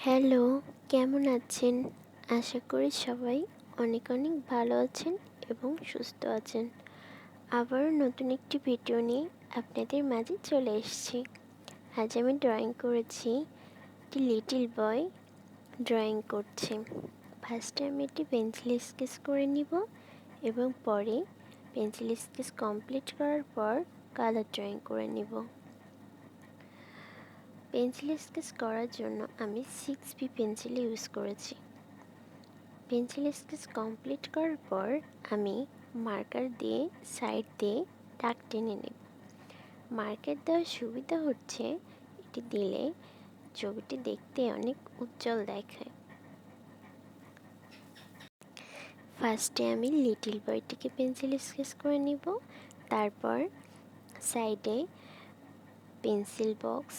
Hello, কেমন আছেন? আশা করি সবাই অনেক অনেক ভালো আছেন এবং সুস্থ আছেন। আবারও নতুন একটি ভিডিও নিয়ে আপনাদের মাঝে চলে এসেছি। আজ আমি ড্রয়িং করেছি, একটি লিটল বয় ড্রয়িং করছে। ফার্স্টে আমি একটি পেন্সিল স্কেচ করে নিব এবং পরে পেন্সিল স্কেচ কমপ্লিট করার পর কালার ড্রয়িং করে নিব। পেন্সিল স্কেচ করার জন্য আমি 6B পেন্সিল ইউজ করেছি। পেন্সিল স্কেচ কমপ্লিট করার পর আমি মার্কার দিয়ে সাইড দিয়ে দাগ টেনে নেব। মার্কার দেওয়ার সুবিধা হচ্ছে এটি দিলে ছবিটি দেখতে অনেক উজ্জ্বল দেখায়। ফার্স্টে আমি লিটল বয়টিকে পেন্সিল স্কেচ করে নিব, তারপর সাইডে পেন্সিল বক্স,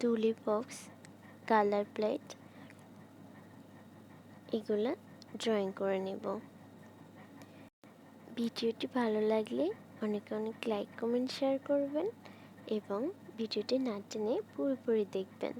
তুলি বক্স, কালার প্লেট এগুলো ড্রয়িং করে নেব। ভিডিওটি ভালো লাগলে অনেক অনেক লাইক কমেন্ট শেয়ার করবেন এবং ভিডিওটি না টেনে পুরোপুরি দেখবেন।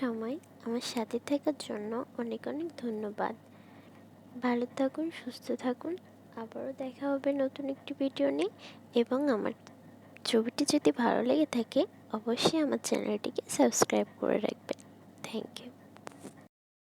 সময় আমার সাথে থাকার জন্য অনেক অনেক ধন্যবাদ। ভালো থাকুন, সুস্থ থাকুন। আবারও দেখা হবে নতুন একটি ভিডিও নিয়ে এবং আমার ছবিটি যদি ভালো লেগে থাকে অবশ্যই আমার চ্যানেলটিকে সাবস্ক্রাইব করে রাখবেন। Thank you.